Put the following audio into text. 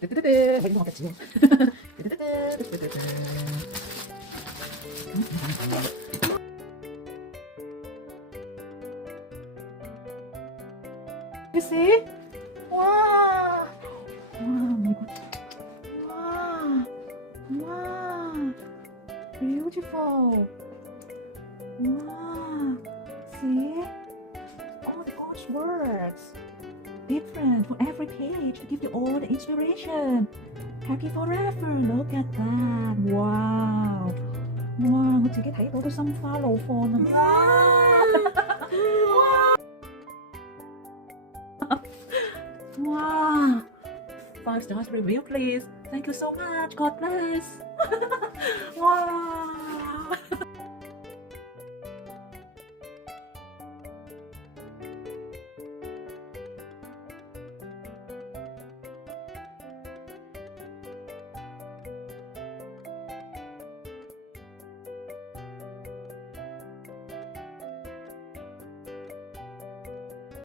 뜨뜨뜨뜨. 이거 먹겠지. 뜨뜨뜨뜨. 뜨뜨뜨뜨. You see? Wow! Wow, my God. Wow! Wow! Beautiful! Wow! See? All the artworks. Different for every page to give you all the inspiration. Happy forever. Look at that. Wow. Wow, chị thấy có some follow for them. Wow. Wow. 5 stars review, please. Thank you so much. God bless. Wow.